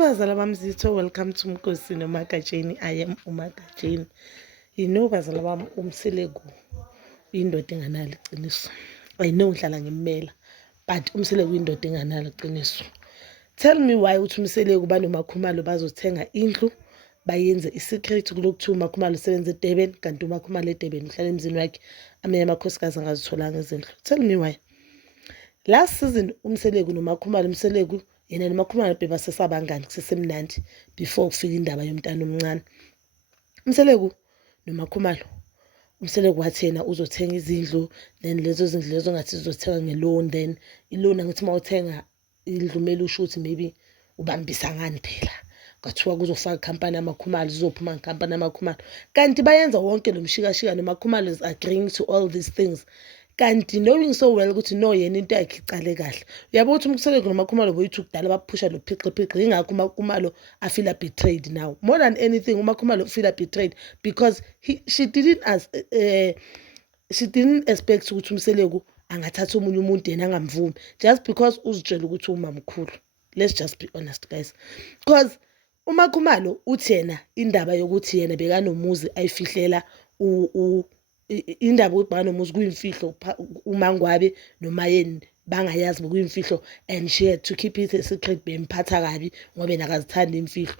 bazala bami Zitho, welcome to Mkosi noMagajeni. I am uMagajeni. Bazala bami, uMseleku indoda enganalo iqiniso. I know ngihlala ngimela, but uMseleku indoda enganalo iqiniso. Tell me why uthi uMseleku banoMakhumalo bazothenga indlu bayenze isecret kulokuthiwa uMakhumalo usebenza eDurban, kanti uMakhumalo eDurban uhlala emzini wakhe, amanye amakhosikazi angazitholanga izindlu. Tell me why. Last season uMseleku noMakhumalo, uMseleku yena noMakhumalo bebasesabangani kusesemnandi before kufika indaba yomntana omncane. uMseleku noMakhumalo, uMseleku wathi yena uzothenga izindlu, then lezo zindlu lezo ngathi zizothenga nge-loan, then i-loan angithi uma uthenga indlu kumele usho ukuthi maybe ubambisa ngani phela. Kwathiwa kuzofaka ikhampani yamakhumalo, zizophuma ngikhampani yamakhumalo. Kanti bayenza wonke lo mshikashika, noMakhumalo is agreeing to all these things. Kanti knowing so well ukuthi no yena into yakhe icale kahle. Uyabo ukuthi uMseleku noMakhumalo boyithu kudala baphusha lo phiqi ingakho uMakhumalo afila betrayed now. More than anything uMakhumalo feel betrayed because she didn't expect ukuthi uMseleku angathatha omunye umuntu yena angamvumi just because uzitshela ukuthi umamkhulu. Let's just be honest guys, because uMakhumalo uthi yena indaba yokuthi yena bekanomuzi ayifihlela indaba ukuthi banomuzi kuyimfihlo uMangwabe noMayeni bangayazi bekuyimfihlo, and she had to keep it a secret bemphatha kabi ngoba nakazithanda imfihlo.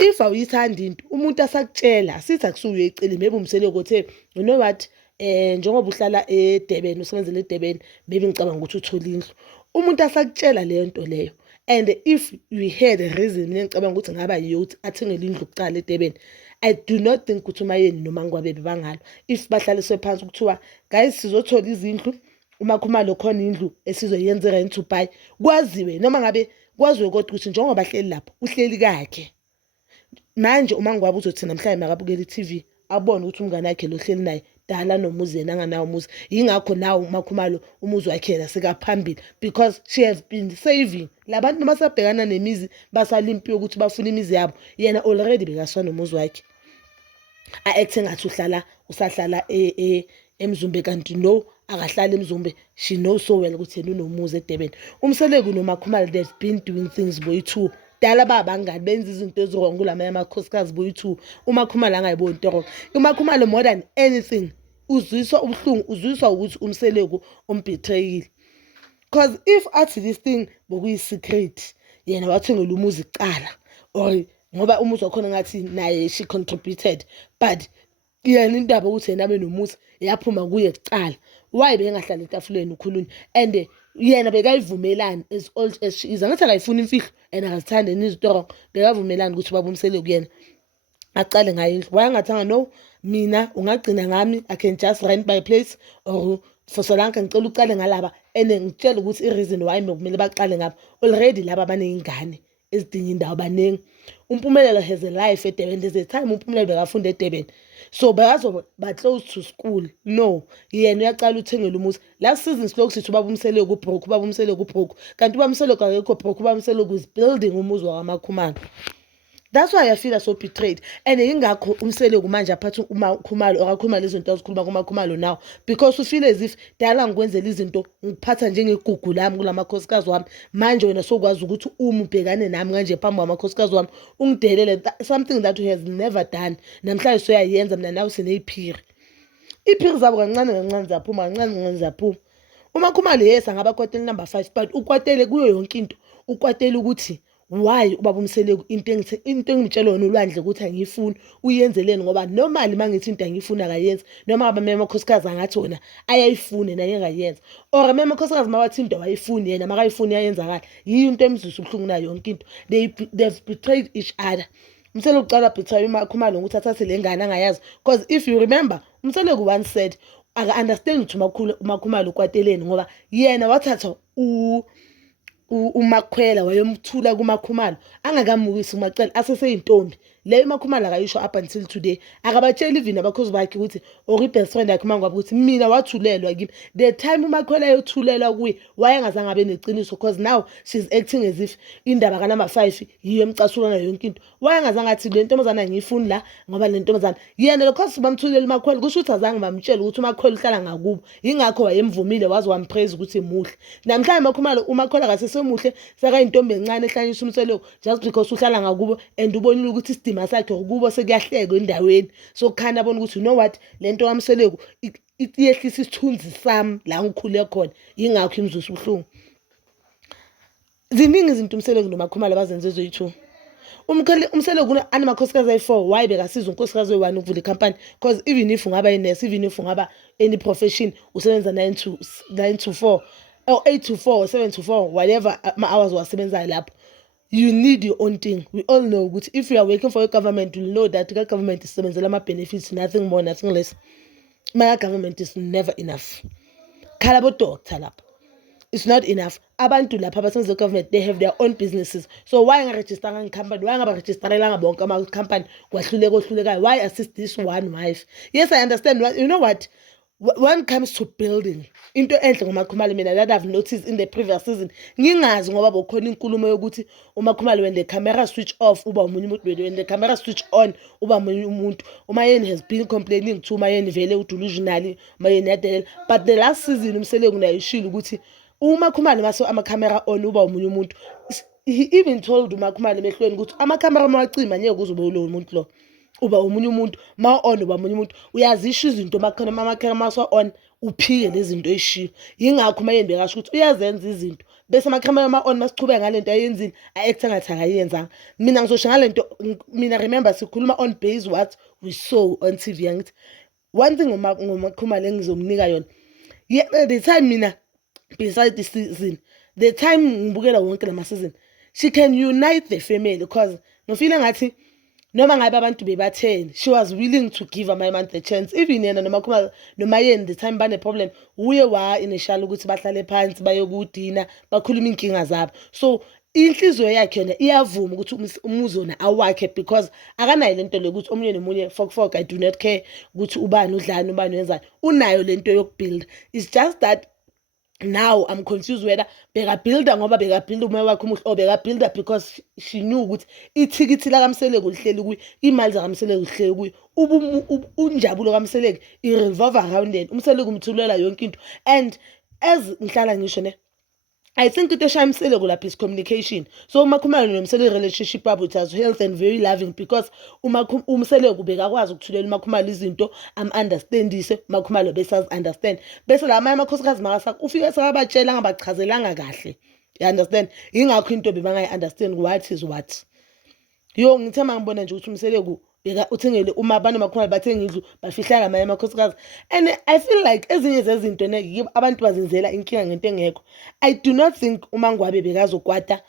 If awuyithanda into umuntu asakutshela asithi akusuye ecele, maybe uMseleku uthe you know what njengoba uhlala eDurban usebenzela eDurban maybe ngicabanga ukuthi uthola indlu, umuntu asakutshela leyo nto leyo. And if you had a reason ngicabanga ukuthi ngaba yiyothi athengele indlu kuqala eDurban, I do not think ukuthi uMayeni noMangwabe bebangalo. If bahlaliswe phansi ukuthiwa guys sizothola izindlu, uMakhumalo khona indlu esizoyenza rent to buy, kwaziwe noma ngabe kwaziwe kodwa ukuthi njengoba bahleli lapho uhleli kakhe. Manje uMangwabe uzothi namhlanje makabukela iTV abone ukuthi umngane wakhe lo hleli naye dala nomuzi yena anganawo umuzi, ingakho nawo uMakhumalo umuzi wakhe yena sekaphambili because she has been saving. Labantu basabhekana nemizi basalimpiwe ukuthi bafuna imizi yabo, yena already bekaswa nomuzi wakhe. A-acting ngathi usahlala eMzumbe, kanti no akahlali eMzumbe. She knows so well ukuthi yena unomuzi eDurban. uMseleku noMakhumalo they've been doing things boy-two dala babangani benza izinto ezirong kulamanye amakhosikazi boy-two. uMakhumalo angayiboni into wrong. uMakhumalo more than anything uzwiswa ubuhlungu, uzwiswa ukuthi uMseleku umbetrayile, because if athi this thing bokuyisecret yena wathengela umuzi kuqala or ngoba umuzi wakhona ngathi naye she contributed, but yena indaba ukuthi yena abe nomuzi yaphuma kuye kuqala. Why bengahlala etafuleni ukhuluni? And yena bekayivumelani as old as she is, angathi akayifuna imfihlo and akazithanda nizitoro, bekavumelani ukuthi baba uMseleku yena aqale ngayo indlu. Wayangathanga no mina ungagcina ngami, I can just rent my place or for so long ngicela uqale ngalaba, and ngitshela ukuthi i-reason why kumele baqale ngaba already laba baneyingane ezidinga indawo baningi. uMpumelelo has a life eDurban. There's a time uMpumelelo bekafunda eDurban, so bayazo ba close to school. No yena uyaqala uthengela umuzi. Last season siloku sithi ubaba uMseleku ubroke, ubaba uMseleku ubroke, kanti ubaba uMseleku akekho broke. ubaba uMseleku is building umuzi wakaMakhumalo. That's why I feel so betrayed. And ingakho uMseleku manje aphatha uMakhumalo akakhuluma izinto azikhuluma kuMakhumalo now, because you feel as if dala ngikwenzela izinto ngikuphatha njengegugu lami kulamakhosikazi wami. Manje wena sokwazi ukuthi ubhekane nami kanje phambi kwamakhosikazi wami ungidelele something that he has never done. Namhlanje soyayenza mina nawe sineyiphiri. Iphiri zabo kancane zaphuma, kancane zaphuma. uMakhumalo yes angaba kwatele number 5, but ukwatele kuyo yonke into. Ukwatele ukuthi why ubaba uMseleku into engimtshela yona ulwandle ukuthi angiyifuni uyenzeleni, ngoba normally mangithi into angiyifuna akayenza, noma abamema amakhosikazi angathi wona ayayifune naye engayenza, or amema amakhosikazi mawathi into awayifuni yena makayifuni yayenzakala. Yiyo into emzisa ubuhlungu nayo yonke into. They've betrayed each other. uMseleku uqala betray uMakhumalo ukuthi athathe lengane angayazi, because if you remember uMseleku once said aka understand ukuthi uMakhumalo ukwateleni ngoba yena wathatha uMakhwela wayomthula kuMakhumalo angakamukisi uMacele aseseyintombi. le uMakhumalo akayisho up until today. Akabatsheli even abakhozi bakhe ukuthi or i-best friend yakhe uMangwabi ukuthi mina wathulelwa kimi. The time uMakhwela eyothulelwa kuye wayengazange abe neqiniso because now she's acting as if indaba kaNumber 5 yiyo emcasulana yonke into. Wayengazange athi le ntombazana ngiyifuni la ngoba le ntombazana yena lokho sibamthulela uMakhwela kusho ukuthi azange bamtshela ukuthi uMakhwela uhlala ngakubo. Yingakho wayemvumile wazi wampraise ukuthi muhle. Namhlanje uMakhwela akasesemuhle sekayintombi encane ehlanyisa umseleko just because uhlala ngakubo and ubonile ukuthi isidima sakhe ukubo sekuyahleka endaweni. So kukhanya abona ukuthi you know what lento kamseleko iyehlisa isithunzi sami la ngikhule khona. Yingakho imzuzu ubuhlungu. Ziningi izinto umseleko noMakhumalo abazenze ezoyi2. Umseleko anamakhosikazi ayi4 why bekasiza unkosikazi oyi1 ukuvula icompany because even if ungaba inurse even if ungaba any profession usebenza 9 to 4 or 8 to 4 or 7 to 4 whatever hours wasebenza lapho. You need your own thing. We all know that if you are working for a government, you know that the government is sebenzela benefits, nothing more, nothing less. My government is never enough. Kalabo doctor lapho. It's not enough. Abantu lapha abasenza the government, they have their own businesses. So why register a company? Why register a company? Why assist this one wife? Yes, I understand. You know what? When it comes to building into enhle ngoMakhumalo mina that I've noticed in the previous season ngingazi ngoba bokhona inkulumo yokuthi uMakhumalo when the camera switch off uba umunye umuntu when the camera switch on uba umunye umuntu. Umayeni has been complaining to Umayeni vele udelusionally Umayeni yadelela but the last season umseleko nayo ishilo ukuthi uMakhumalo maso ama-camera on uba umunye umuntu. He even told uMakhumalo emehlweni ukuthi ama-camera mawacima ngeke kuzobe ulo umuntu lo uba umunye umuntu ma on uba umunye umuntu uyazisho izinto makhona ama-camera maso on uphike lezi zinto eshiyo. Yingakho Umayeni bekasho ukuthi uyazenza izinto bese ama-camera ma on masichubeka ngalento ayenzini a-act ngathi akayenzanga. Mina ngizosho ngalento mina remember sikhuluma on base what we saw on TV yangithi one thing ngoMakhumalo engizomnika yona the time mina beside this season the time ngibukela wonke lama season she can unite the family because ngifile ngathi noma ngabe abantu bebatheni she was willing to give Amaimane the chance even yena noMakhumalo noMayeni the time bane problem uye wa initial ukuthi bahlale phansi bayokudina bakhuluma inkinga zabo. So inhliziyo yakhe yona iyavuma ukuthi umuzi wona awakhe because akanayo lento lokuthi omunye nomunye fok I do not care ukuthi ubani udlani ubani wenzani unayo lento yokubuild. It's just that now I'm confused whether beka-builder ngoba beka-builder umoya wakhe umuhle or beka-builder because she knew ukuthi ithikithi lakamseleko lihleli kuye imali zakamseleko lihleli kuye unjabulo kaMseleko i-revolve around yena. UMseleko umthulela yonke into and as ngihlala ngisho ne I think into eshaya uMseleko lapha is communication. So uMakhumalo noMseleko relationship wabo it was healthy and very loving because uMseleko bekakwazi ukuthulela uMakhumalo izinto understandise uMakhumalo bese understand bese la amanye amakhosikazi makasa ufike sekabatshela ngabachazelanga kahle. You understand? Yingakho into bebangayi-understand what is what. Yo ngithema ngibona nje ukuthi uMseleko uthengele uma abantu Makhumalo bathenga indlu bafihla ngamanye amakhosikazi and I feel like ezinye zezinto abantu bazenzela inkinga ngento engekho. I do not think uMangwabi bekazokwata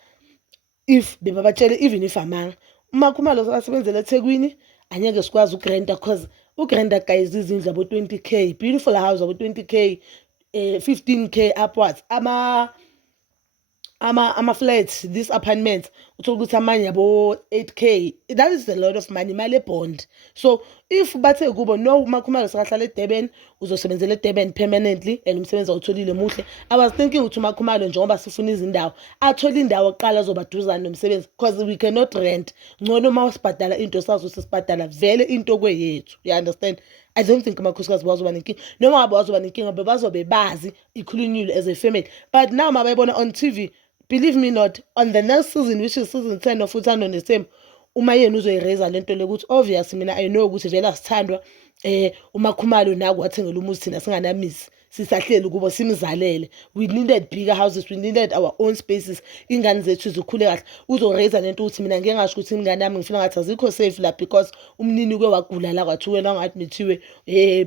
if bebabatshele even if amanga uMakhumalo sasebenzela eThekwini anyeke sikwazi ugranta because ugranta guys izindlu abo 20k beautiful house abo 20k 15k upwards ama-flats, these apartments, uthola ukuthi amanye yabo 8k. That is a lot of money, imali ebond. So if bathe kubo no uMakhumalo sekahlala eDurban uzosebenzela eDurban permanently and umsebenzi awutholile muhle. I was thinking ukuthi uMakhumalo njengoba sifuna izindawo athola indawo oqala azobaduzana nomsebenzi because we cannot rent. Ngcono uma usibhadala into sazo sesibhadala vele into kweyethu. You understand? I don't think amakhosikazi bazoba nenkinga noma ngabe bazoba nenkinga bebazobe bazi ikhulunyile as a family. But now mabayibona on TV, believe me not, on the next season which is season 10 of Uthando Nesem uMayeni uzoyireza lento lokuthi obviously mina I know ukuthi vele asithandwa uMakhumalo naku wathengela umuzi thina singanamisi sisahleli kubo simzalele. We needed bigger houses, we needed our own spaces. Ingane zethu zikhule kahle. Uzoreza lento ukuthi mina ngeke ngasho ukuthi ingane yami ngifuna ngathi azikho safe la because umnini kwe wagula la kwathiwe la ngadmithiwe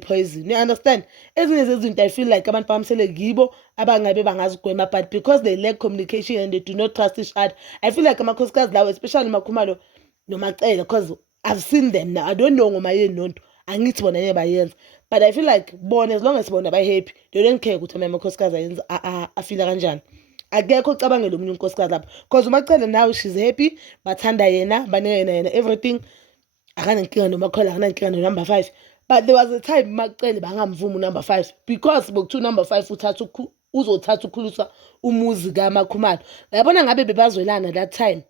poison. You understand? Ezinye zezinto I feel like abantu bamsele gibo abangabe bangazigwema but because they lack communication and they do not trust each other. I feel like amakhosikazi lawo especially Makhumalo noMacele because I've seen them now. I don't know ngoMayeni nonto angithi bona yena bayenza but I feel like bona as long as bona ba happy they don't care ukuthi amakhosikazi ayenza afila kanjani. Akekho ocabangela umunye unkosikazi lapha because uMacele now she's happy bathanda yena banika yena everything akanenkinga noMakhwela akanenkinga no-number 5, but there was a time Makucele bangamvumi u-number 5 because bokuthiwa u-number 5 uzothatha ukhuliswa umuzi kaMakhumalo. Yabona ngabe bebazwelana that time.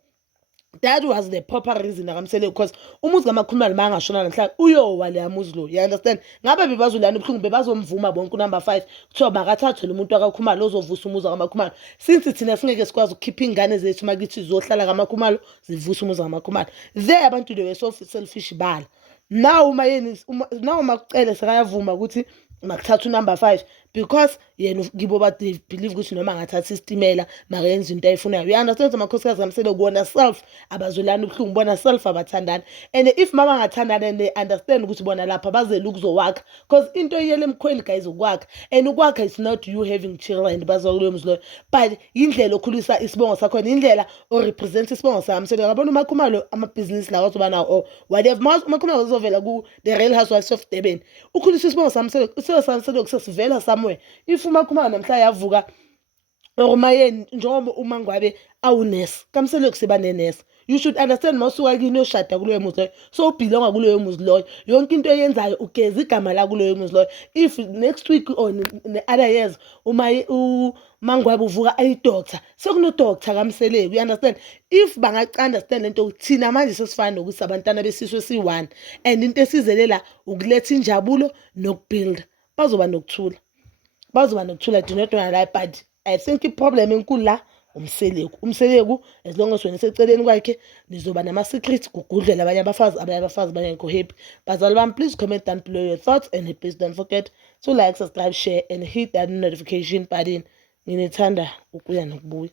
That was the proper reason akamsele because umuzi kaMakhumalo mangashona namhla uyowa leya muzi lo, you understand? Ngabe bebazolana ubuhlungu bebazomvuma bonke u-number 5 kuthiwa makathathwe lo muntu wakaKhumalo ozovusa umuzi kaMakhumalo, since thina singeke sikwazi ukukhipha ingane zethu makithi zizohlala kaMakhumalo zivusa umuzi kaMakhumalo. There abantu they were so selfish bala. Now now Makucele sekayavuma ukuthi makuthatha u-number 5 because yena kibo they believe ukuthi noma angathatha isitimela makenza into ayifunayo. You understand? Amakhosikazi kaMsele kubona self abazolana ubuhlungu, bona self abathandani, and if mama angathandana they understand ukuthi bona lapha bazela ukuzowakha because into yele emkhweni guys ukwakha, and ukwakha is not you having children bazokuloyo mzi loyo, but indlela okhulisa isibongo sakho, indlela o represent isibongo sakaMsele. Yabona uMakhumalo amabhizinisi la wazoba nawo or whatever, uMakhumalo uzovela ku the Real Housewives of Durban ukhulisa isibongo sakaMsele, isibongo sakaMsele kusivela somewhere. If uMakhumalo namhla yavuka or mayeni njengoba uMangwabe awunesi kaMsele kusiba nenesi, you should understand mawusuka kini oshada kuloyo muzi loyo, so ubelonga kuloyo muzi loyo, yonke into oyenzayo ugeza igama la kuloyo muzi loyo. If next week or other years uMangwabe uvuka ayidoctor, sekunodoctor kaMsele, you understand? If banga-understand lento thina manje sesifana nokuthi abantwana besizwe esi1 and into esizelela ukuletha injabulo nokubuild, bazoba nokuthula. Do not wanna lie, but I think i-problem enkulu la umseleku as long as wena seceleni kwakhe nizoba nama-secret kugudlela abanye abafazi bangekho happy. Bazali bami, please comment down below your thoughts and please don't forget to like, subscribe, share and hit that notification button. Nginethanda ukuya nokubuya.